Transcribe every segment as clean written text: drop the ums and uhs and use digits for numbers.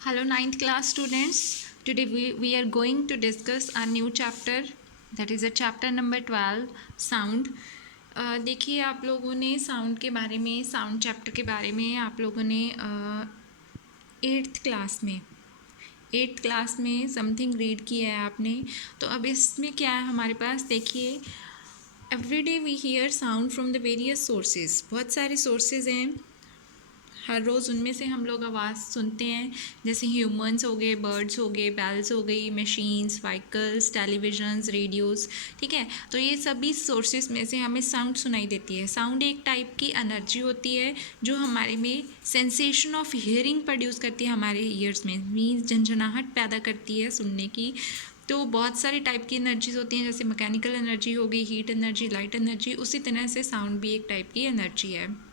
Hello, ninth class students. Today we are going to discuss a new chapter, that is a chapter number 12, sound. देखिए आप लोगों ने sound के बारे में, साउंड चैप्टर के बारे में आप लोगों ने एट्थ क्लास में समथिंग रीड किया है आपने. तो अब इसमें क्या है हमारे पास, देखिए every day we hear sound from the various sources. बहुत सारे सोर्सेज हैं, हर रोज़ उनमें से हम लोग आवाज़ सुनते हैं. जैसे ह्यूमंस हो गए, बर्ड्स हो गए, बेल्स हो गई, मशीन्स, व्हीकल्स, टेलीविजन्स, रेडियोज़. ठीक है, तो ये सभी सोर्सेज में से हमें साउंड सुनाई देती है. साउंड एक टाइप की एनर्जी होती है जो हमारे में सेंसेशन ऑफ हियरिंग प्रोड्यूस करती है, हमारे ईयर्स में मीन्स झंझनाहट पैदा करती है सुनने की. तो बहुत सारी टाइप की एनर्जीज होती हैं, जैसे मैकेनिकल एनर्जी हो गई, हीट एनर्जी, लाइट एनर्जी. उसी तरह से साउंड भी एक टाइप की एनर्जी है.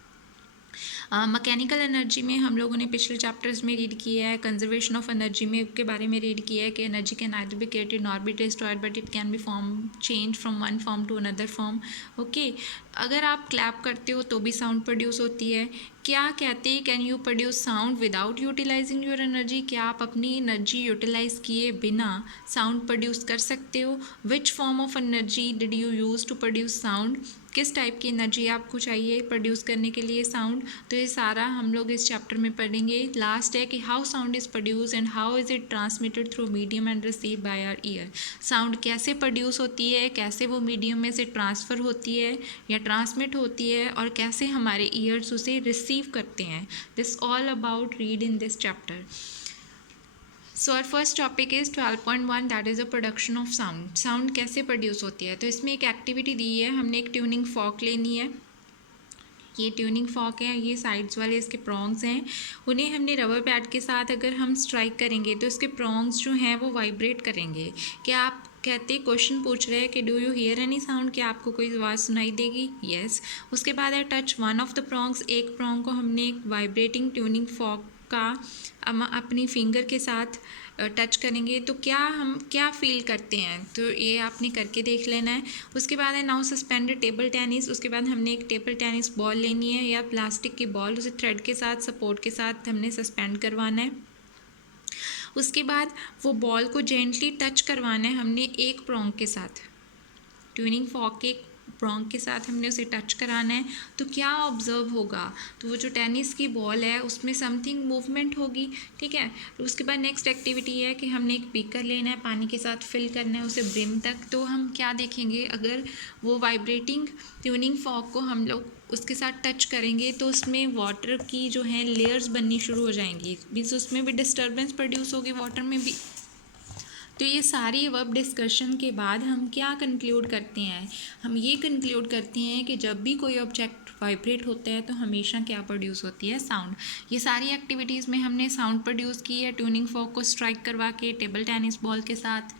मैकेनिकल एनर्जी में हम लोगों ने पिछले चैप्टर्स में रीड किया है. कंजर्वेशन ऑफ एनर्जी में के बारे में रीड किया है कि energy can either be created nor be destroyed, but it can be form change from one form to another form. Okay, अगर आप क्लैप करते हो तो भी साउंड प्रोड्यूस होती है. क्या कहते हैं, can you produce sound without utilising your energy? क्या आप अपनी एनर्जी यूटिलाइज किए बिना साउंड प्रोड्यूस कर सकते हो? Which form of energy did you use to produce sound? किस टाइप की एनर्जी आपको चाहिए प्रोड्यूस करने के लिए साउंड? तो ये सारा हम लोग इस चैप्टर में पढ़ेंगे. लास्ट है कि how sound is produce and how is it transmitted through medium and receive by our ear. Sound कैसे प्रोड्यूस होती है, कैसे वो मीडियम में से ट्रांसफ़र होती है या ट्रांसमिट होती है, और कैसे हमारे ईयर्स उसे रिसीव करते हैं. This all about read in this chapter. So our first topic is 12.1, that is a production of sound. Sound कैसे प्रोड्यूस होती है? तो इसमें एक एक्टिविटी दी है, हमने एक ट्यूनिंग फॉर्क लेनी है. ये ट्यूनिंग फॉर्क है, ये साइड्स वाले इसके प्रॉन्ग्स हैं. उन्हें हमने रबर पैड के साथ अगर हम स्ट्राइक करेंगे तो इसके प्रॉन्ग्स जो हैं वो वाइब्रेट करेंगे. क्या आप कहते क्वेश्चन पूछ रहे हैं कि do you here any sound, क्या आपको कोई आवाज़ सुनाई देगी? येस. उसके बाद है touch one of the prongs. एक प्रॉन्ग को हमने एक वाइब्रेटिंग ट्यूनिंग फॉर्क का अपनी फिंगर के साथ टच करेंगे तो क्या फ़ील करते हैं, तो ये आपने करके देख लेना है. उसके बाद है नाउ सस्पेंडेड टेबल टेनिस. उसके बाद हमने एक टेबल टेनिस बॉल लेनी है या प्लास्टिक की बॉल, उसे थ्रेड के साथ सपोर्ट के साथ हमने सस्पेंड करवाना है. उसके बाद वो बॉल को जेंटली टच करवाना है हमने एक प्रॉन्ग के साथ, ट्यूनिंग फॉर्क के प्रॉन्ग के साथ हमने उसे टच कराना है. तो क्या ऑब्ज़र्व होगा, तो वो जो टेनिस की बॉल है उसमें समथिंग मूवमेंट होगी. ठीक है, तो उसके बाद नेक्स्ट एक्टिविटी है कि हमने एक बीकर लेना है, पानी के साथ फिल करना है उसे ब्रिम तक. तो हम क्या देखेंगे, अगर वो वाइब्रेटिंग ट्यूनिंग फॉर्क को हम लोग उसके साथ टच करेंगे तो उसमें वाटर की जो है लेयर्स बननी शुरू हो जाएंगी, मीन्स उसमें भी डिस्टर्बेंस प्रोड्यूस होगी, वाटर में भी. तो ये सारी वर्ब डिस्कशन के बाद हम क्या कंक्लूड करते हैं, हम ये कंक्लूड करते हैं कि जब भी कोई ऑब्जेक्ट वाइब्रेट होता है तो हमेशा क्या प्रोड्यूस होती है, साउंड. ये सारी एक्टिविटीज़ में हमने साउंड प्रोड्यूस की है, ट्यूनिंग फॉर्क को स्ट्राइक करवा के, टेबल टेनिस बॉल के साथ,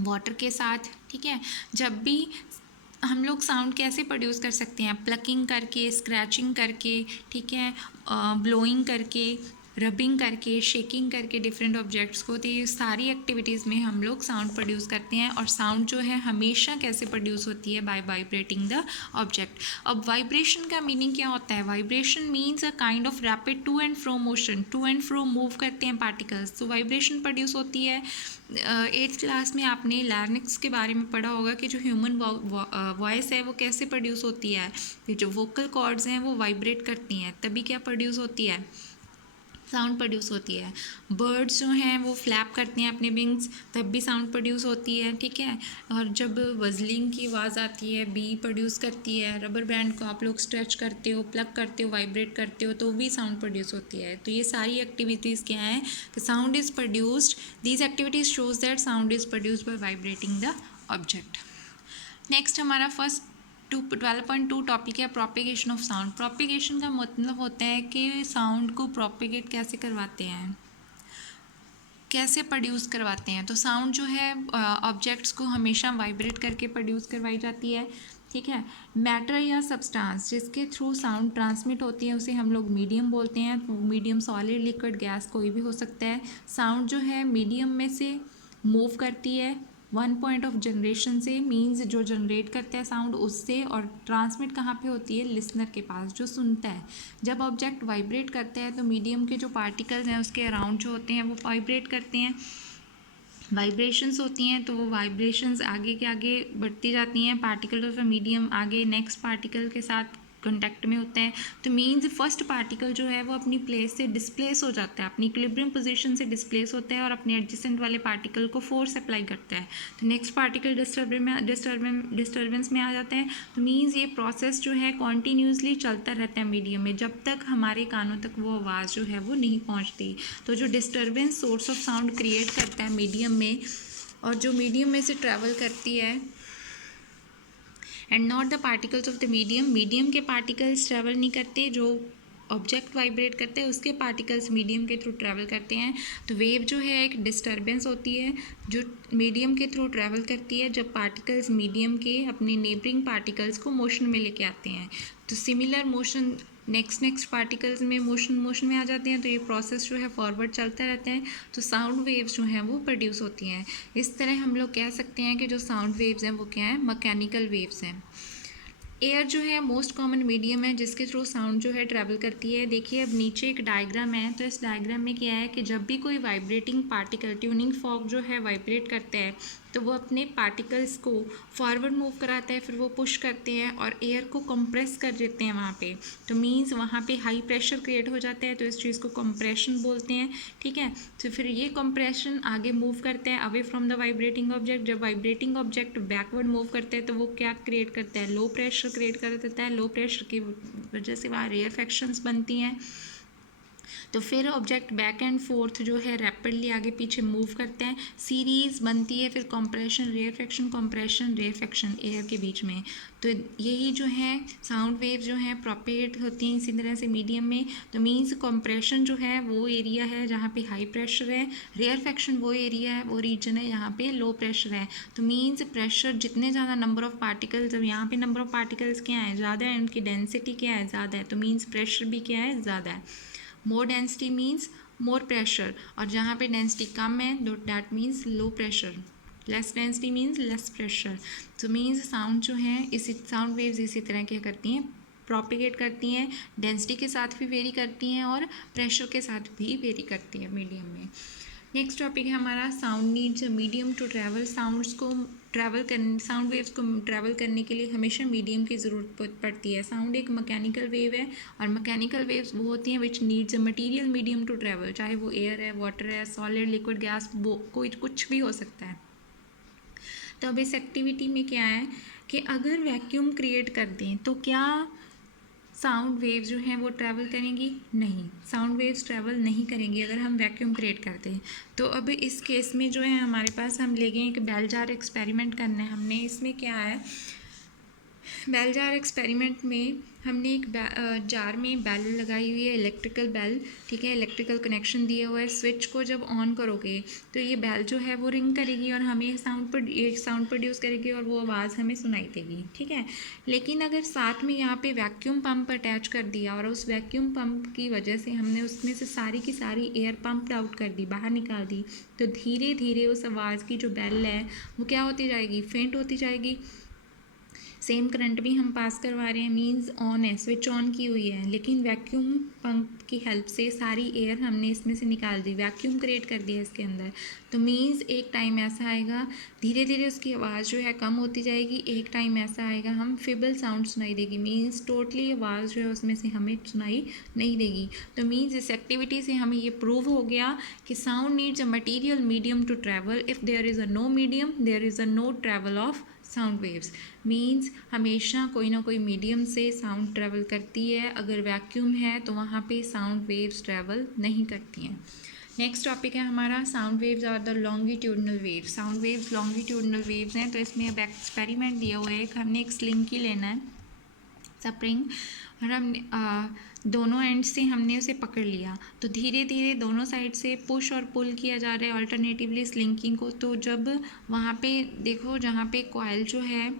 वाटर के साथ. ठीक है, जब भी हम लोग साउंड कैसे प्रोड्यूस कर सकते हैं, प्लकिंग करके, स्क्रैचिंग करके, ठीक है, ब्लोइंग करके, रबिंग करके, शेकिंग करके डिफरेंट ऑब्जेक्ट्स को. तो ये सारी एक्टिविटीज़ में हम लोग साउंड प्रोड्यूस करते हैं. और साउंड जो है हमेशा कैसे प्रोड्यूस होती है, बाय वाइब्रेटिंग द ऑब्जेक्ट. अब वाइब्रेशन का मीनिंग क्या होता है? Vibration means a kind of rapid to and fro motion, to and fro move करते हैं पार्टिकल्स, तो वाइब्रेशन प्रोड्यूस होती है. एट्थ क्लास में आपने लैरिंक्स के बारे में पढ़ा होगा कि जो ह्यूमन वॉइस है वो कैसे प्रोड्यूस होती है. जो वोकल कॉर्ड्स हैं वो वाइब्रेट करती हैं, तभी क्या प्रोड्यूस होती है, साउंड प्रोड्यूस होती है. बर्ड्स जो हैं वो फ्लैप करते हैं अपने विंग्स, तब भी साउंड प्रोड्यूस होती है. ठीक है, और जब वजलिंग की आवाज़ आती है, बी प्रोड्यूस करती है. रबर बैंड को आप लोग स्ट्रेच करते हो, प्लग करते हो, वाइब्रेट करते हो, तो भी साउंड प्रोड्यूस होती है. तो ये सारी एक्टिविटीज़ क्या हैं कि sound is produced, these activities shows that sound is produced by vibrating the object. Next हमारा फर्स्ट 12.2 टॉपिक है प्रोपिगेशन ऑफ साउंड. प्रोपिगेशन का मतलब होता है कि साउंड को प्रोपिगेट कैसे करवाते हैं, कैसे प्रोड्यूस करवाते हैं. तो साउंड जो है ऑब्जेक्ट्स को हमेशा वाइब्रेट करके प्रोड्यूस करवाई जाती है. ठीक है, मैटर या सब्सटेंस जिसके थ्रू साउंड ट्रांसमिट होती है उसे हम लोग मीडियम बोलते हैं. मीडियम सॉलिड, लिक्विड, गैस कोई भी हो सकता है. साउंड जो है मीडियम में से मूव करती है वन पॉइंट ऑफ जनरेशन से, मीन्स जो जनरेट करता है साउंड उससे, और ट्रांसमिट कहाँ पे होती है, लिसनर के पास जो सुनता है। जब ऑब्जेक्ट वाइब्रेट करता है तो मीडियम के जो पार्टिकल्स हैं उसके अराउंड जो होते हैं वो वाइब्रेट करते हैं, वाइब्रेशंस होती हैं, तो वो वाइब्रेशंस आगे के आगे बढ़ती जाती हैं, पार्टिकल ऑफ मीडियम आगे नेक्स्ट पार्टिकल के साथ कांटेक्ट में होते हैं। तो मीन्स फर्स्ट पार्टिकल जो है वो अपनी प्लेस से डिस्प्लेस हो जाता है, अपनी इक्विलिब्रियम पोजीशन से डिस्प्लेस होता है और अपने एडजेसेंट वाले पार्टिकल को फोर्स अप्लाई करता है। तो नेक्स्ट पार्टिकल डिस्टर्बेंस में आ जाता है। तो मीन्स ये प्रोसेस जो है कॉन्टीन्यूसली चलता रहता है मीडियम में, जब तक हमारे कानों तक वो आवाज़ जो है वो नहीं पहुँचती। तो जो disturbance source of sound create करता है मीडियम में, और जो मीडियम में से ट्रैवल करती है, and not the particles of the medium, medium के पार्टिकल्स ट्रैवल नहीं करते, जो ऑब्जेक्ट वाइब्रेट करते हैं उसके पार्टिकल्स मीडियम के थ्रू ट्रैवल करते हैं। तो वेव जो है एक डिस्टर्बेंस होती है जो मीडियम के थ्रू ट्रैवल करती है, जब पार्टिकल्स मीडियम के अपने नेबरिंग पार्टिकल्स को मोशन में लेके आते हैं। तो सिमिलर मोशन नेक्स्ट पार्टिकल्स में मोशन में आ जाते हैं, तो ये प्रोसेस जो है फॉरवर्ड चलता रहता है। तो साउंड वेव्स जो हैं वो प्रोड्यूस होती हैं। इस तरह हम लोग कह सकते हैं कि जो साउंड वेव्स हैं वो क्या है, मैकेनिकल वेव्स हैं। एयर जो है मोस्ट कॉमन मीडियम है जिसके थ्रू साउंड जो है ट्रैवल करती है। देखिए अब नीचे एक डायग्राम है, तो इस डायग्राम में क्या है कि जब भी कोई वाइब्रेटिंग पार्टिकल, ट्यूनिंग फॉर्क जो है वाइब्रेट करता है, तो वो अपने पार्टिकल्स को फॉरवर्ड मूव कराता है, फिर वो पुश करते हैं और एयर को कंप्रेस कर देते हैं वहाँ पे। तो मीन्स वहाँ पे हाई प्रेशर क्रिएट हो जाता है, तो इस चीज़ को कंप्रेशन बोलते हैं। ठीक है, तो फिर ये कंप्रेशन आगे मूव करता है away from the vibrating object. जब वाइब्रेटिंग ऑब्जेक्ट बैकवर्ड मूव करता है तो वो क्या क्रिएट करता है, लो प्रेशर क्रिएट कर देता है। लो प्रेशर की वजह से वहाँ रेयरफेक्शंस बनती हैं। तो फिर ऑब्जेक्ट बैक एंड फोर्थ जो है रैपिडली आगे पीछे मूव करते हैं, सीरीज बनती है, फिर compression rarefaction, compression rarefaction air के बीच में। तो यही जो है साउंड वेव जो है प्रोपेगेट होती हैं इसी तरह से मीडियम में। तो मीन्स कंप्रेशन जो है वो एरिया है जहाँ पे हाई प्रेशर है, रेयरफेक्शन वो एरिया है, वो रीजन है यहाँ पे लो प्रेशर है। तो मीन्स प्रेशर जितने ज़्यादा नंबर ऑफ पार्टिकल्स, अब यहाँ पे नंबर ऑफ पार्टिकल्स क्या है, ज़्यादा है, उनकी डेंसिटी क्या है, ज़्यादा है, तो मीन्स प्रेशर भी क्या है, ज़्यादा है। मोर डेंसिटी मीन्स मोर प्रेशर, और जहाँ पे डेंसिटी कम है that means low pressure, less density means less pressure. तो मीन्स साउंड जो है इसी साउंड वेव्स इसी तरह क्या करती हैं, प्रोपिगेट करती हैं, डेंसिटी के साथ भी वेरी करती हैं और प्रेशर के साथ भी वेरी करती हैं मीडियम में। नेक्स्ट टॉपिक है हमारा sound needs medium to travel. Sound waves को ट्रैवल करने के लिए हमेशा मीडियम की ज़रूरत पड़ती है। साउंड एक मैकेनिकल वेव है, और मैकेनिकल वेव्स वो होती हैं which needs a material medium to travel, चाहे वो एयर है, वाटर है, सॉलिड, लिक्विड, गैस, वो कोई कुछ भी हो सकता है। तो अब इस एक्टिविटी में क्या है कि अगर वैक्यूम क्रिएट कर दें तो क्या साउंड वेव्स जो हैं वो ट्रैवल करेंगी? नहीं, साउंड वेव्स ट्रैवल नहीं करेंगी अगर हम वैक्यूम क्रिएट करते हैं। तो अब इस केस में जो है हमारे पास हम ले गए एक बेल जार एक्सपेरिमेंट करना है हमने। इसमें क्या है, बेल जार एक्सपेरिमेंट में हमने एक जार में बेल लगाई हुई है, इलेक्ट्रिकल बेल, ठीक है, इलेक्ट्रिकल कनेक्शन दिया हुआ है। स्विच को जब ऑन करोगे तो ये बेल जो है वो रिंग करेगी और हमें एक साउंड प्रोड्यूस करेगी और वो आवाज़ हमें सुनाई देगी, ठीक है। लेकिन अगर साथ में यहाँ पे वैक्यूम पंप अटैच कर दिया और उस वैक्यूम पंप की वजह से हमने उसमें से सारी की सारी एयर पंप्ड आउट कर दी, बाहर निकाल दी, तो धीरे धीरे उस आवाज़ की जो बेल है वो क्या होती जाएगी, फेंट होती जाएगी। सेम करंट भी हम पास करवा रहे हैं, मींस ऑन है, स्विच ऑन की हुई है, लेकिन वैक्यूम पंप की हेल्प से सारी एयर हमने इसमें से निकाल दी, वैक्यूम क्रिएट कर दिया इसके अंदर। तो मींस एक टाइम ऐसा आएगा धीरे धीरे उसकी आवाज़ जो है कम होती जाएगी, एक टाइम ऐसा आएगा हम फिबल साउंड सुनाई देगी, मींस टोटली आवाज़ जो है उसमें से हमें सुनाई नहीं देगी। तो मींस इस एक्टिविटी से हमें ये प्रूव हो गया कि sound needs a material medium to travel. If there is a no medium there is a no travel of sound waves. Means हमेशा कोई ना कोई मीडियम से साउंड ट्रैवल करती है, अगर वैक्यूम है तो वहाँ पे साउंड वेव्स ट्रैवल नहीं करती हैं। नेक्स्ट टॉपिक है हमारा साउंड वेव्स और the longitudinal waves. Sound waves longitudinal waves हैं, तो इसमें अब एक्सपेरिमेंट दिया हुआ है, हमने एक स्लिंकी लेना है, स्प्रिंग, और हम दोनों एंड से हमने उसे पकड़ लिया, तो धीरे धीरे दोनों साइड से पुश और पुल किया जा रहा है अल्टरनेटिवली स्लिंकिंग को। तो जब वहाँ पे देखो जहाँ पे कॉइल जो है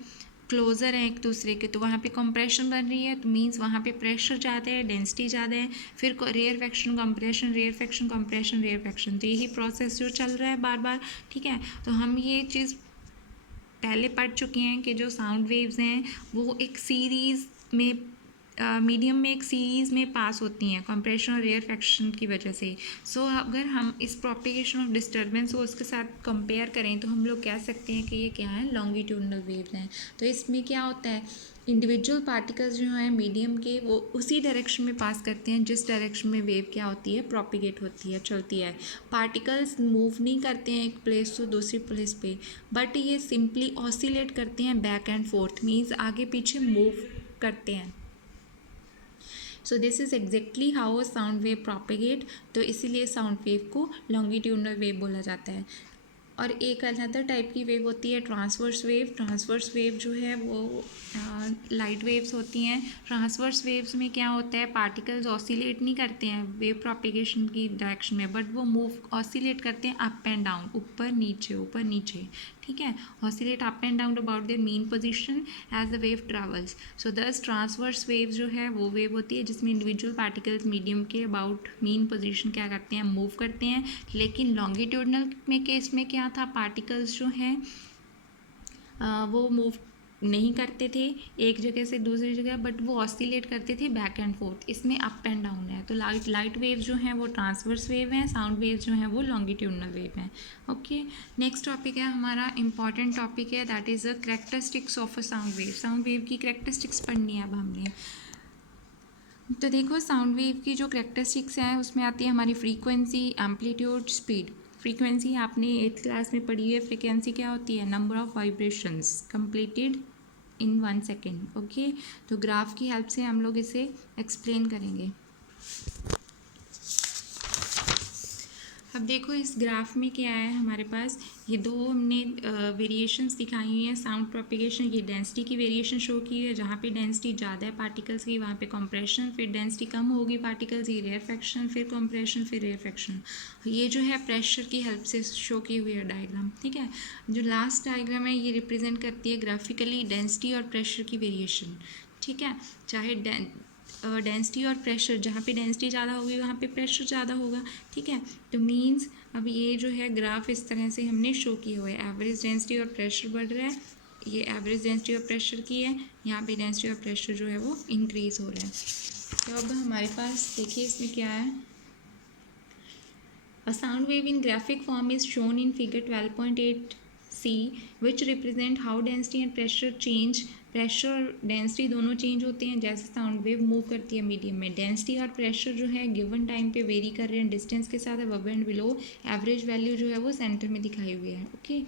क्लोज़र है एक दूसरे के, तो वहाँ पे कंप्रेशन बन रही है, तो मीन्स वहाँ पे प्रेशर ज़्यादा है, डेंसिटी ज़्यादा है, फिर rarefaction compression, rarefaction compression, rarefaction, तो यही प्रोसेस जो चल रहा है बार बार, ठीक है। तो हम ये चीज़ पहले पढ़ चुके हैं कि जो साउंड वेव्स हैं वो एक सीरीज़ में मीडियम में एक सीरीज़ में पास होती हैं कंप्रेशन और रेयरफेक्शन की वजह से। सो अगर हम इस प्रोपिगेशन ऑफ डिस्टर्बेंस को उसके साथ कंपेयर करें तो हम लोग कह सकते हैं कि ये क्या है, लॉन्गिट्यूडनल वेव्स हैं। तो इसमें क्या होता है, इंडिविजुअल पार्टिकल्स जो हैं मीडियम के वो उसी डायरेक्शन में पास करते हैं जिस डायरेक्शन में वेव क्या होती है, प्रोपिगेट होती है, चलती है। पार्टिकल्स मूव नहीं करते हैं एक प्लेस से दूसरी प्लेस पे, बट ये सिंपली ऑसिलेट करते हैं बैक एंड फोर्थ, मीन्स आगे पीछे मूव करते हैं। So this is exactly how a sound wave propagate. तो इसीलिए साउंड वेव को लॉन्गिट्यूडनल वेव बोला जाता है। और एक अनदर टाइप की वेव होती है ट्रांसवर्स वेव। ट्रांसवर्स वेव जो है वो लाइट वेव्स होती हैं। ट्रांसवर्स वेव्स में क्या होता है, पार्टिकल्स ऑसिलेट नहीं करते हैं वेव प्रोपिगेशन की डायरेक्शन में, बट वो मूव ऑसिलेट करते हैं अप एंड डाउन, ऊपर नीचे, ठीक है, oscillate up and down about their mean position as the wave travels. So this transverse wave जो है वो वेव होती है जिसमें इंडिविजुअल पार्टिकल्स मीडियम के अबाउट मीन पोजीशन क्या करते हैं, मूव करते हैं। लेकिन लॉन्गिट्यूडनल में केस में क्या था, पार्टिकल्स जो हैं वो मूव नहीं करते थे एक जगह से दूसरी जगह, बट वो ऑसिलेट करते थे बैक एंड फोर्थ। इसमें अप एंड डाउन है। तो लाइट वेव जो हैं वो ट्रांसवर्स वेव हैं, साउंड वेव जो हैं वो लॉन्गिट्यूडनल वेव हैं। ओके, नेक्स्ट टॉपिक है हमारा इंपॉर्टेंट टॉपिक है, that is the characteristics of a sound wave. Sound wave की कैरेक्टरिस्टिक्स पढ़नी है अब हमने। तो देखो साउंड वेव की जो कैरेक्टरिस्टिक्स हैं उसमें आती है हमारी फ्रीक्वेंसी, एम्पलीट्यूड, स्पीड। फ्रीक्वेंसी आपने 8th क्लास में पढ़ी है। फ्रीक्वेंसी क्या होती है, number of vibrations completed in 1 second. Okay, तो ग्राफ की हेल्प से हम लोग इसे एक्सप्लेन करेंगे। अब देखो इस ग्राफ में क्या है हमारे पास, ये दो हमने वेरिएशंस दिखाई हुई हैं साउंड प्रोपिगेशन। ये डेंसिटी की वेरिएशन शो की है, जहाँ पे डेंसिटी ज़्यादा है पार्टिकल्स की वहाँ पे कंप्रेशन, फिर डेंसिटी कम होगी पार्टिकल्स की, रेयरफेक्शन, फिर कंप्रेशन, फिर रेयरफेक्शन। ये जो है प्रेशर की हेल्प से शो की हुई है डायग्राम, ठीक है। जो लास्ट डायग्राम है ये रिप्रेजेंट करती है ग्राफिकली डेंसिटी और प्रेशर की वेरिएशन, ठीक है। चाहे डेंसिटी और प्रेशर, जहाँ पे डेंसिटी ज़्यादा होगी वहाँ पे प्रेशर ज़्यादा होगा, ठीक है। तो मीन्स अब ये जो है ग्राफ इस तरह से हमने शो किया हुआ है, एवरेज डेंसिटी और प्रेशर बढ़ रहा है, ये एवरेज डेंसिटी और प्रेशर की है, यहाँ पे डेंसिटी और प्रेशर जो है वो इंक्रीज़ हो रहा है। तो अब हमारे पास देखिए इसमें क्या है, a sound wave in graphic form is shown in figure 12.8c which represent how density and pressure change। Pressure और डेंसिटी दोनों चेंज होते हैं जैसे साउंड वेव मूव करती है मीडियम में। डेंसिटी और प्रेशर जो है गिवन टाइम पे वेरी कर रहे हैं डिस्टेंस के साथ, above and below. Average value जो है वो सेंटर में दिखाई हुई है। ओके,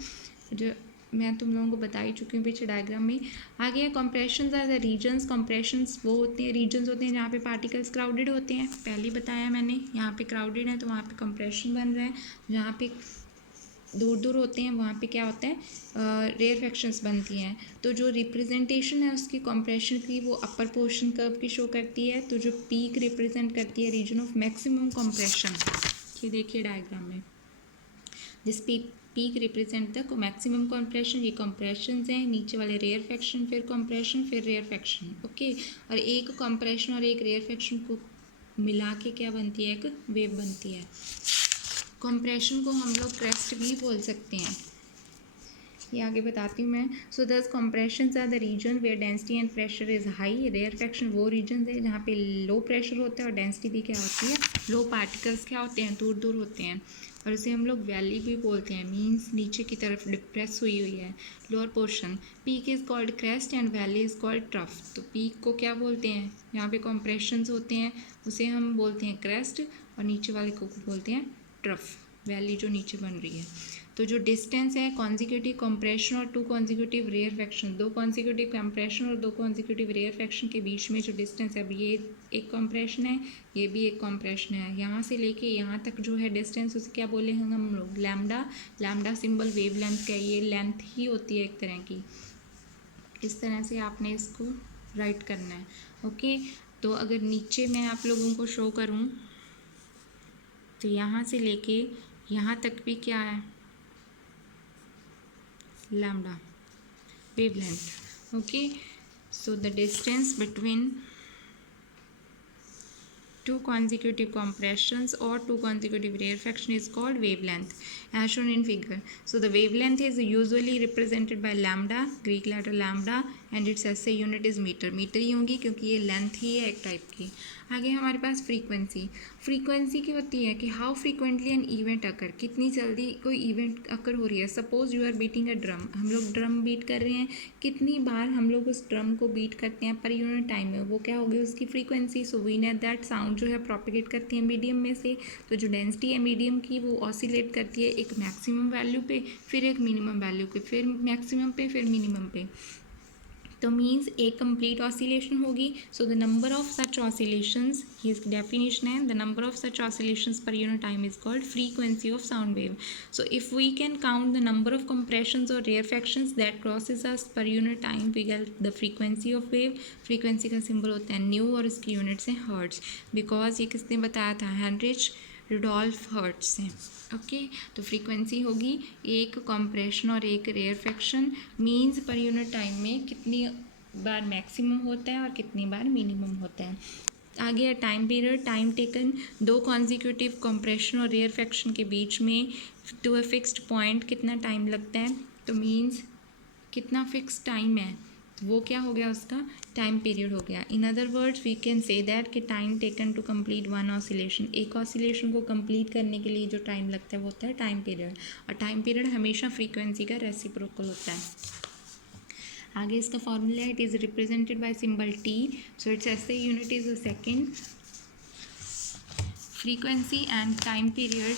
जो मैं तुम लोगों को बता ही चुकी हूँ पीछे डायग्राम में। आगे compressions are the regions. Compressions वो होते हैं, रीजन्स होते हैं जहाँ पे पार्टिकल्स क्राउडेड होते हैं। पहले ही बताया मैंने, यहाँ पे क्राउडेड है तो वहाँ पे कंप्रेशन बन रहा है। जहाँ पे दूर दूर होते हैं वहाँ पे क्या होता है, रेयरफेक्शंस बनती हैं। तो जो रिप्रेजेंटेशन है उसकी कंप्रेशन की वो अपर पोर्शन कर्व की शो करती है। तो जो पीक रिप्रेजेंट करती है रीजन ऑफ मैक्सिमम कंप्रेशन, ये देखिए डायग्राम में, this peak represent the maximum compression. ये कंप्रेशन हैं, नीचे वाले रेयरफेक्शन, फिर कंप्रेशन, फिर रेयरफेक्शन। ओके, और एक कंप्रेशन और एक रेयरफेक्शन को मिला के क्या बनती है, एक वेव बनती है। कंप्रेशन को हम लोग क्रेस्ट भी बोल सकते हैं, ये आगे बताती हूँ मैं। So thus compressions are the region where density and pressure is high. Rarefaction वो रीजन है जहाँ पे लो प्रेशर होता है और डेंसिटी भी क्या होती है, लो। पार्टिकल्स क्या होते हैं, दूर दूर होते हैं, और इसे हम लोग वैली भी बोलते हैं, मीन्स नीचे की तरफ डिप्रेस हुई हुई है lower portion. Peak is called crest and valley is called trough. तो पीक को क्या बोलते हैं, यहाँ पे कंप्रेशंस होते हैं उसे हम बोलते हैं क्रेस्ट, और नीचे वाले को बोलते हैं ट्रफ, वैली जो नीचे बन रही है। तो जो डिस्टेंस है कॉन्जिक्यूटिव कंप्रेशन और 2 कॉन्जिक्यूटिव रेयरफेक्शन, 2 कॉन्जिक्यूटिव कंप्रेशन और 2 कॉन्जिक्यूटिव रेयरफेक्शन के बीच में जो डिस्टेंस है, अब ये एक कंप्रेशन है, ये भी एक कंप्रेशन है, यहाँ से लेके यहाँ तक जो है डिस्टेंस उसे क्या बोले हैं हम लोग, lambda. Lambda symbol wave length का, ये लेंथ ही होती है एक तरह की। इस तरह से आपने इसको राइट करना है। ओके, तो अगर नीचे मैं आप लोगों को शो करूँ तो यहाँ से लेके यहाँ तक भी क्या है, lambda wavelength. Okay, so the distance between two consecutive compressions or two consecutive rarefaction is called wavelength as shown in figure. So the wavelength is usually represented by lambda, Greek letter lambda, and its SI unit is meter. Metre ही होंगी क्योंकि ये length ही है एक type की. आगे हमारे पास frequency की होती है कि how frequently an event occur, कितनी जल्दी कोई इवेंट अकर हो रही है. Suppose you are beating a drum, हम लोग ड्रम बीट कर रहे हैं, कितनी बार हम लोग उस ड्रम को बीट करते हैं पर यूनिट टाइम में, वो क्या होगी उसकी frequency. So we know that sound जो है प्रोपिगेट करती है मीडियम में से, तो जो डेंसिटी है मीडियम की वो ऑसिलेट करती है एक मैक्सिमम वैल्यू पे, फिर एक मिनिमम वैल्यू पे, फिर मैक्सिमम पे, फिर मिनिमम पे. तो मीन्स एक कंप्लीट ऑसिलेशन होगी. So the number of such oscillations, ये इसकी डेफिनेशन है, the number of such oscillations per unit time is called frequency of sound wave. So if we can count the number of compressions और rarefactions that crosses us per unit time, we get the frequency of wave. Frequency का symbol होता है new और इसकी units हैं hertz, because ये किसने बताया था, हेनरिच रुडोल्फ हर्ट्ज से. ओके, तो फ्रीक्वेंसी होगी एक कंप्रेशन और एक रेयरफैक्शन, मीन्स पर यूनिट टाइम में कितनी बार मैक्सिमम होता है और कितनी बार मिनिमम होता है. आगे है टाइम पीरियड. टाइम टेकन, दो कॉन्जिक्यूटिव कंप्रेशन और रेयरफैक्शन के बीच में टू अ फिक्स्ड पॉइंट कितना टाइम लगता है, तो मीन्स कितना फिक्स टाइम है, वो क्या हो गया, उसका टाइम पीरियड हो गया. In other words we can say that कि time taken to complete one oscillation, एक ऑसिलेशन को कंप्लीट करने के लिए जो टाइम लगता है वो होता है टाइम पीरियड, और टाइम पीरियड हमेशा फ्रीक्वेंसी का रेसिप्रोकल होता है. आगे इसका फॉर्मूला है, it is represented by symbol T. So its SI unit is a second. Frequency and time period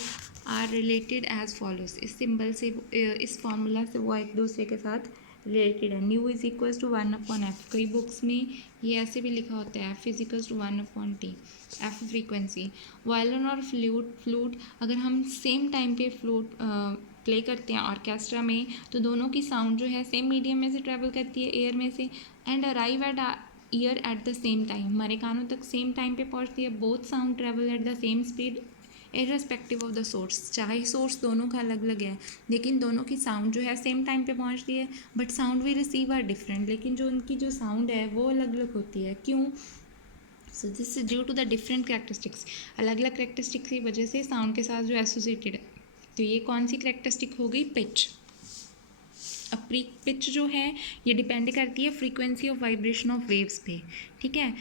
are related as follows. इस सिंबल से, इस फार्मूला से वो एक दूसरे के साथ रिलेटेड है. Nu is equals to 1/f. कई बुक्स में ये ऐसे भी लिखा होता है, F is equals to 1/t. F frequency. Violin और फ्लूट अगर हम सेम टाइम पे फ्लूट प्ले करते हैं ऑर्केस्ट्रा में, तो दोनों की साउंड जो है सेम मीडियम में से ट्रैवल करती है, एयर में से, and arrive at year at the same time. हमारे कानों तक सेम टाइम पे पहुंचती है. Both sound travel at the same speed irrespective of the source. चाहे सोर्स दोनों का अलग अलग है, लेकिन दोनों की साउंड जो है सेम टाइम पे पहुंचती है, but sound we receive are different. लेकिन जो उनकी जो साउंड है वो अलग अलग होती है. क्यों? So this is due to the different characteristics. अलग अलग करेक्टरिस्टिक्स की वजह से साउंड के साथ जो एसोसिएटेड है. तो ये कौन सी करेक्टरिस्टिक हो गई? पिच. अब पिच जो है ये डिपेंड करती है frequency of vibration of waves पे. ठीक है.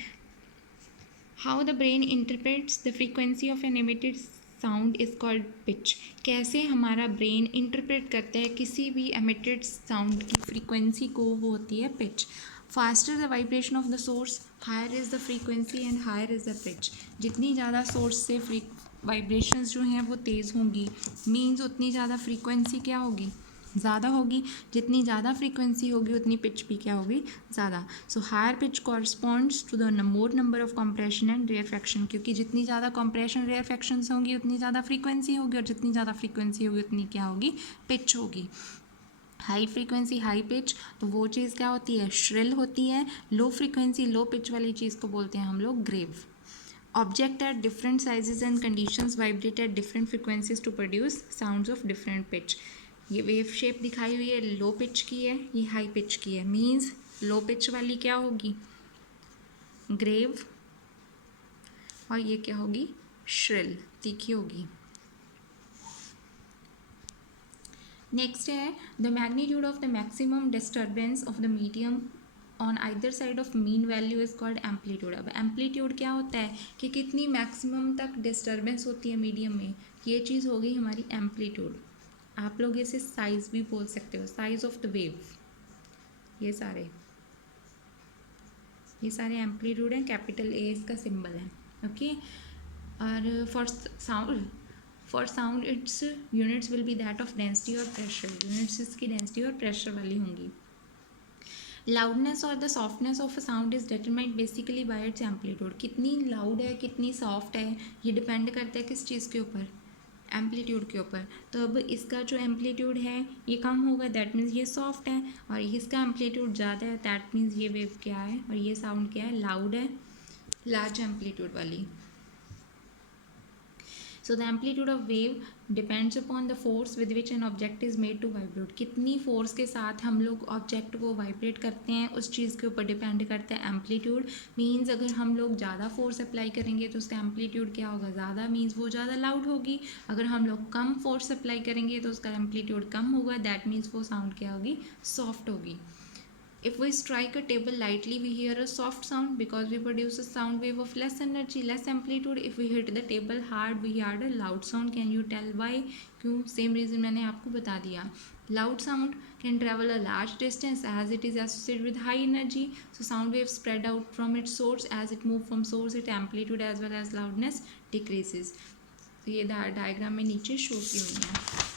How the brain interprets the frequency of an emitted sound is called pitch. कैसे हमारा ब्रेन इंटरप्रेट करता है किसी भी एमिटेड साउंड की फ्रीक्वेंसी को, वो होती है pitch. Faster the vibration of the source, higher is the frequency and higher is the pitch. जितनी ज़्यादा सोर्स से वाइब्रेशंस जो हैं वो तेज़ होंगी, मीन्स उतनी ज़्यादा फ्रीक्वेंसी क्या होगी, ज़्यादा होगी. जितनी ज़्यादा फ्रीक्वेंसी होगी उतनी पिच भी क्या होगी, ज़्यादा. So higher pitch corresponds to the more number of compression and rarefaction, क्योंकि जितनी ज़्यादा कंप्रेशन रेयरफैक्शंस होंगी उतनी ज़्यादा फ्रीक्वेंसी होगी, और जितनी ज़्यादा फ्रीक्वेंसी होगी उतनी क्या होगी, पिच होगी. हाई फ्रीक्वेंसी हाई पिच, तो वो चीज़ क्या होती है, श्रिल होती है. लो फ्रीक्वेंसी लो पिच वाली चीज़ को बोलते हैं हम लोग grave. Object at different sizes and conditions vibrate at different frequencies to produce sounds of different pitch. ये वेव शेप दिखाई हुई है, लो पिच की है, ये हाई पिच की है. मीन्स लो पिच वाली क्या होगी, ग्रेव, और ये क्या होगी, श्रिल, तीखी होगी. नेक्स्ट है the magnitude of the maximum disturbance of the medium on either side of mean value is called amplitude. अब एम्पलीट्यूड क्या होता है कि कितनी मैक्सिमम तक डिस्टर्बेंस होती है मीडियम में, ये चीज़ हो गई हमारी एम्पलीट्यूड. आप लोग इसे साइज भी बोल सकते हो, साइज ऑफ द वेव. ये सारे एम्पलीट्यूड हैं, कैपिटल ए इसका सिंबल है. ओके. और for sound it's units will be that of density और प्रेशर. यूनिट्स इसकी डेंसिटी और प्रेशर वाली होंगी. लाउडनेस और the softness of a sound is determined basically bye it's amplitude. कितनी लाउड है कितनी सॉफ्ट है ये डिपेंड करता है किस चीज़ के ऊपर, एम्पलीट्यूड के ऊपर. तो अब इसका जो एम्पलीट्यूड है ये कम होगा, दैट मीन्स ये सॉफ्ट है, और इसका एम्पलीट्यूड ज़्यादा है, दैट मीन्स ये वेव क्या है, और ये साउंड क्या है, लाउड है, लार्ज एम्पलीट्यूड वाली. So the amplitude of wave depends upon the force with which an object is made to vibrate. कितनी फोर्स के साथ हम लोग ऑब्जेक्ट को वाइब्रेट करते हैं उस चीज़ के ऊपर डिपेंड करता है एम्पलीट्यूड। मीन्स अगर हम लोग ज़्यादा फोर्स अप्लाई करेंगे तो उसका एम्पलीट्यूड क्या होगा, ज़्यादा, मीन्स वो ज़्यादा लाउड होगी। अगर हम लोग कम फोर्स अप्लाई करेंगे तो उसका एम्पलीट्यूड कम होगा, दैट मीन्स वो साउंड क्या होगी, सॉफ्ट होगी। If we strike a table lightly, we hear a soft sound because we produce a sound wave of less energy, less amplitude. If we hit the table hard, we hear a loud sound. Can you tell why? क्यों? Same reason मैंने आपको बता दिया. Loud sound can travel a large distance as it is associated with high energy. So sound waves spread out from its source. As it moves from source, its amplitude as well as loudness decreases. तो ये diagram में नीचे show की हुई है.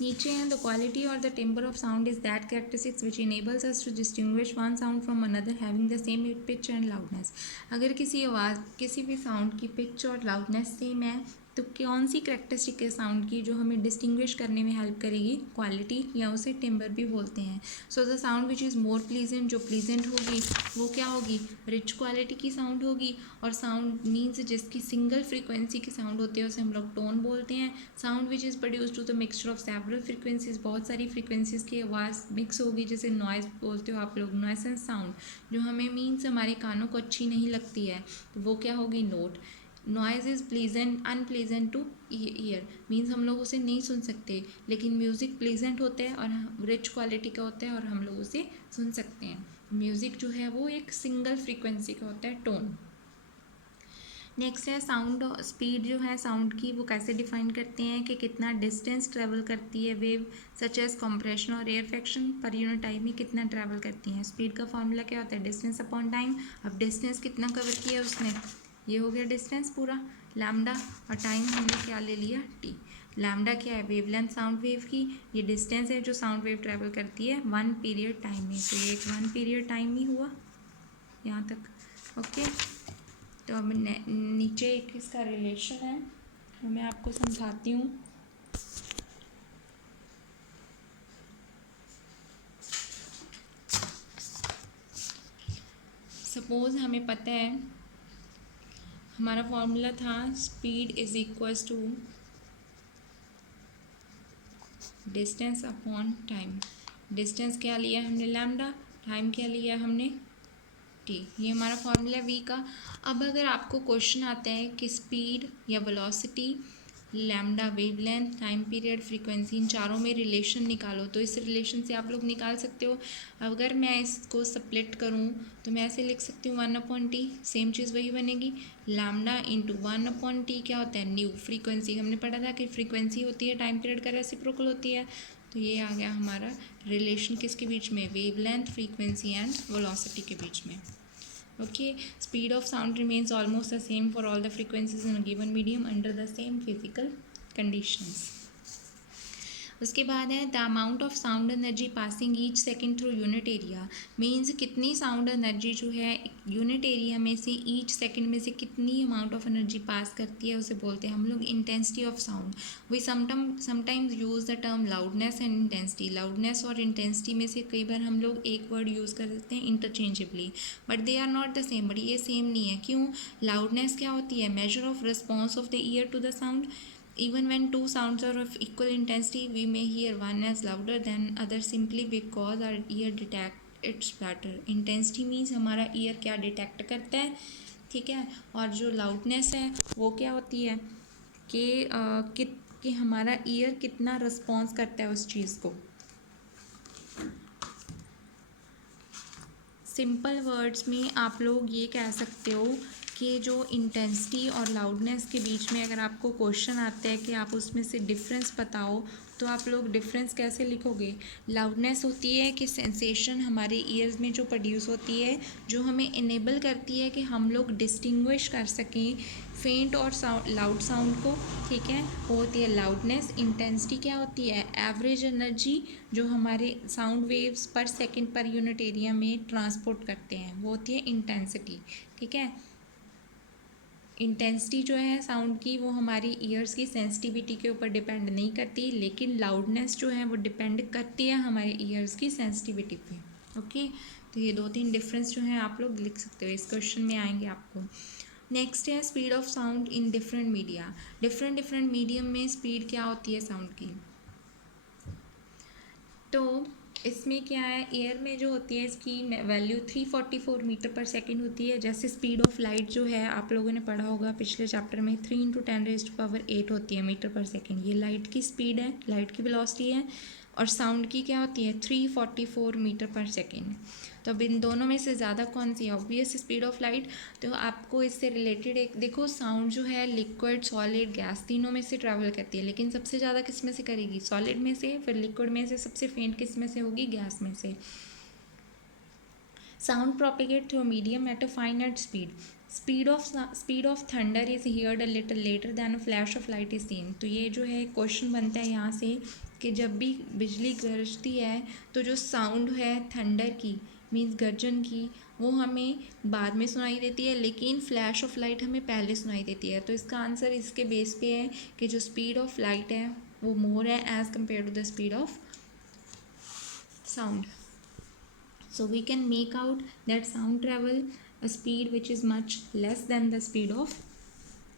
नीचे है the quality और the timbre of sound is that characteristics which enables us to distinguish one sound from another having the same pitch and loudness. अगर किसी आवाज़ किसी भी साउंड की पिच और लाउडनेस सेम है तो कौन सी कैरेक्टरिस्टिक है साउंड की जो हमें डिस्टिंग्विश करने में हेल्प करेगी, क्वालिटी, या उसे टिम्बर भी बोलते हैं। So the sound which is more pleasant, जो प्लीजेंट होगी वो क्या होगी, रिच क्वालिटी की साउंड होगी। और साउंड मीन्स जिसकी सिंगल फ्रीक्वेंसी की साउंड होती है उसे हम लोग टोन बोलते हैं। Sound which is produce to the mixture of several frequencies, बहुत सारी फ्रीक्वेंसीज की आवाज़ मिक्स होगी, जैसे नॉइज़ बोलते हो आप लोग, नॉइसेंस साउंड, जो हमें मीन्स हमारे कानों को अच्छी नहीं लगती है, तो वो क्या होगी, note. Noise is pleasant unpleasant two year, means हम लोग उसे नहीं सुन सकते, लेकिन म्यूज़िक प्लीजेंट होता है और रिच क्वालिटी का होता है और हम लोग उसे सुन सकते हैं। म्यूज़िक जो है वो एक सिंगल फ्रीक्वेंसी का होता है, टोन। नेक्स्ट है साउंड स्पीड जो है साउंड की, वो कैसे डिफाइन करते हैं कि कितना डिस्टेंस ट्रेवल करती है वेव, सच एज कंप्रेशन और एयर फ्रैक्शन, पर यूनिट टाइम में कितना ट्रैवल करती हैं। स्पीड का फॉर्मूला क्या होता है, डिस्टेंस अपॉन टाइम। अब डिस्टेंस कितना कवर किया उसने, ये हो गया डिस्टेंस पूरा, लैम्डा, और टाइम हमने क्या ले लिया, टी। लैम्डा क्या है, वेवलेंथ साउंड वेव की, ये डिस्टेंस है जो साउंड वेव ट्रैवल करती है 1 पीरियड टाइम में, तो ये एक 1 पीरियड टाइम ही हुआ यहाँ तक, ओके। तो अब नीचे एक इसका रिलेशन है, वो मैं आपको समझाती हूँ। सपोज हमें पता है हमारा फॉर्मूला था speed is equals to distance upon time. Distance क्या लिया हमने, लैम्डा, टाइम क्या लिया हमने, टी। ये हमारा फॉर्मूला वी का। अब अगर आपको क्वेश्चन आता है कि स्पीड या velocity, lambda wavelength, time period, frequency, इन चारों में रिलेशन निकालो, तो इस रिलेशन से आप लोग निकाल सकते हो। अगर मैं इसको स्प्लिट करूँ तो मैं ऐसे लिख सकती हूँ 1/t, सेम चीज़ वही बनेगी, लैम्डा इंटू 1/t क्या होता है, न्यू फ्रीक्वेंसी। हमने पढ़ा था कि फ्रीक्वेंसी होती है टाइम पीरियड का रेसिप्रोकल होती है, तो ये आ गया हमारा रिलेशन किसके बीच में, वेवलेंथ, फ्रीक्वेंसी एंड वेलोसिटी के बीच में। Okay, speed of sound remains almost the same for all the frequencies in a given medium under the same physical conditions. उसके बाद है the amount of sound energy passing each second through unit area, means कितनी sound energy जो है unit area में से each second में से कितनी अमाउंट ऑफ एनर्जी पास करती है, उसे बोलते हैं हम लोग intensity of sound. We sometimes use the term loudness and intensity. Loudness और इंटेंसिटी में से कई बार हम लोग एक वर्ड यूज़ कर देते हैं interchangeably, but they are not the same, but ये सेम नहीं है। क्यों? लाउडनेस क्या होती है, measure of response of the ear to the sound. Even when two sounds are of equal intensity, we may hear one as louder than other simply because our ear detect it's better. Intensity means हमारा ear क्या detect करता है, ठीक है। और जो loudness है वो क्या होती है कि हमारा ear कितना रिस्पॉन्स करता है उस चीज़ को। सिंपल वर्ड्स में आप लोग ये कह सकते हो कि जो इंटेंसिटी और लाउडनेस के बीच में अगर आपको क्वेश्चन आता है कि आप उसमें से डिफरेंस बताओ, तो आप लोग डिफरेंस कैसे लिखोगे। लाउडनेस होती है कि सेंसेशन हमारे ईयर्स में जो प्रोड्यूस होती है, जो हमें इनेबल करती है कि हम लोग डिस्टिंग्विश कर सकें फेंट और लाउड साउंड को, ठीक है, वो होती है लाउडनेस। इंटेंसिटी क्या होती है, एवरेज एनर्जी जो हमारे साउंड वेव्स पर सेकंड पर यूनिट एरिया में ट्रांसपोर्ट करते हैं, वो होती है इंटेंसिटी, ठीक है। इंटेंसिटी जो है साउंड की वो हमारी ईयर्स की सेंसिटिविटी के ऊपर डिपेंड नहीं करती, लेकिन लाउडनेस जो है वो डिपेंड करती है हमारे ईयर्स की सेंसिटिविटी पे, ओके। तो ये 2-3 डिफरेंस जो हैं आप लोग लिख सकते हो, इस क्वेश्चन में आएंगे आपको। नेक्स्ट है speed of sound in different media. Different different medium में स्पीड क्या होती है साउंड की। तो इसमें क्या है, एयर में जो होती है इसकी वैल्यू 344 मीटर पर सेकेंड होती है। जैसे स्पीड ऑफ लाइट जो है आप लोगों ने पढ़ा होगा पिछले चैप्टर में, 3 × 10⁸ होती है मीटर पर सेकेंड। ये लाइट की स्पीड है, लाइट की वेलोसिटी है। और साउंड की क्या होती है, 344 मीटर पर सेकेंड। तो अब इन दोनों में से ज़्यादा कौन सी है, ऑब्वियस स्पीड ऑफ लाइट। तो आपको इससे रिलेटेड एक देखो, साउंड जो है लिक्विड, सॉलिड, गैस तीनों में से ट्रैवल करती है, लेकिन सबसे ज़्यादा किस में से करेगी, सॉलिड में से, फिर लिक्विड में से, सबसे फेंट किस में से होगी, गैस में से। Sound propagate through a medium at a finite speed. Speed of thunder is heard a little later than a flash of light is seen. तो ये जो है क्वेश्चन बनता है यहाँ से कि जब भी बिजली गरजती है तो जो साउंड है थंडर की, मीन्स गर्जन की, वो हमें बाद में सुनाई देती है, लेकिन फ्लैश ऑफ लाइट हमें पहले सुनाई देती है। तो इसका आंसर इसके बेस पे है कि जो स्पीड ऑफ लाइट है वो मोर है as compare to the speed of sound. So we can make out that sound travel a speed which is much less than the speed of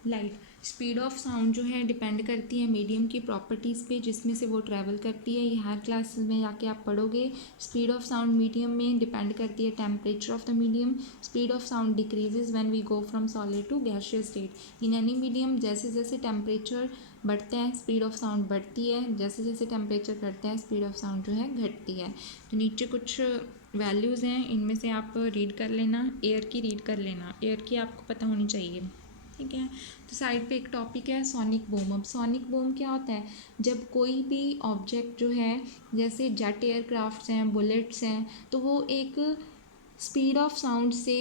light. Speed of sound जो है depend करती है medium की properties पे जिसमें से वो travel करती है। ये हर क्लास में जाके आप पढ़ोगे। स्पीड ऑफ साउंड मीडियम में डिपेंड करती है temperature of the medium. Speed of sound decreases when we go from solid to gaseous state. In any medium जैसे जैसे टेम्परेचर बढ़ता है स्पीड ऑफ साउंड बढ़ती है, जैसे जैसे टेम्परेचर घटता है स्पीड ऑफ साउंड जो है घटती है। तो नीचे कुछ वैल्यूज़ हैं, इनमें से आप रीड कर लेना। एयर की रीड कर लेना, एयर की आपको पता होनी चाहिए, ठीक है। तो साइड पे एक टॉपिक है सोनिक बूम। अब सोनिक बूम क्या होता है, जब कोई भी ऑब्जेक्ट जो है, जैसे जेट एयरक्राफ्ट्स हैं, बुलेट्स हैं, तो वो एक स्पीड ऑफ साउंड से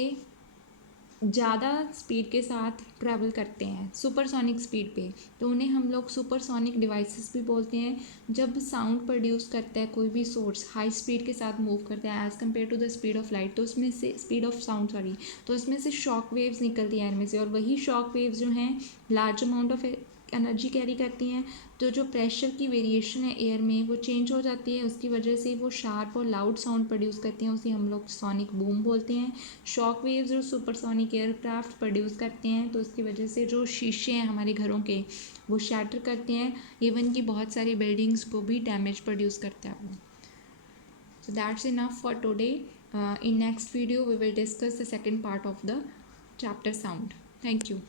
ज़्यादा स्पीड के साथ ट्रैवल करते हैं, सुपरसोनिक स्पीड पे, तो उन्हें हम लोग सुपरसोनिक डिवाइसेस भी बोलते हैं। जब साउंड प्रोड्यूस करता है कोई भी सोर्स, हाई स्पीड के साथ मूव करता है as compare to the speed of light, तो उसमें से स्पीड ऑफ साउंड सॉरी, तो उसमें से शॉक वेव्स निकलती हैं एयर में से, और वही शॉक वेव्स जो हैं large amount of energy carry करती हैं। तो जो प्रेशर की वेरिएशन है एयर में वो चेंज हो जाती है, उसकी वजह से वो शार्प और लाउड साउंड प्रोड्यूस करती हैं, उसे हम लोग सोनिक बूम बोलते हैं। शॉक वेव्स जो सुपरसोनिक एयरक्राफ्ट प्रोड्यूस करते हैं, तो उसकी वजह से जो शीशे हैं हमारे घरों के वो शैटर करते हैं, इवन कि बहुत सारी बिल्डिंग्स को भी डैमेज प्रोड्यूस करता है वो। So that's enough for today. In next video we will discuss the second part of the chapter sound. Thank you.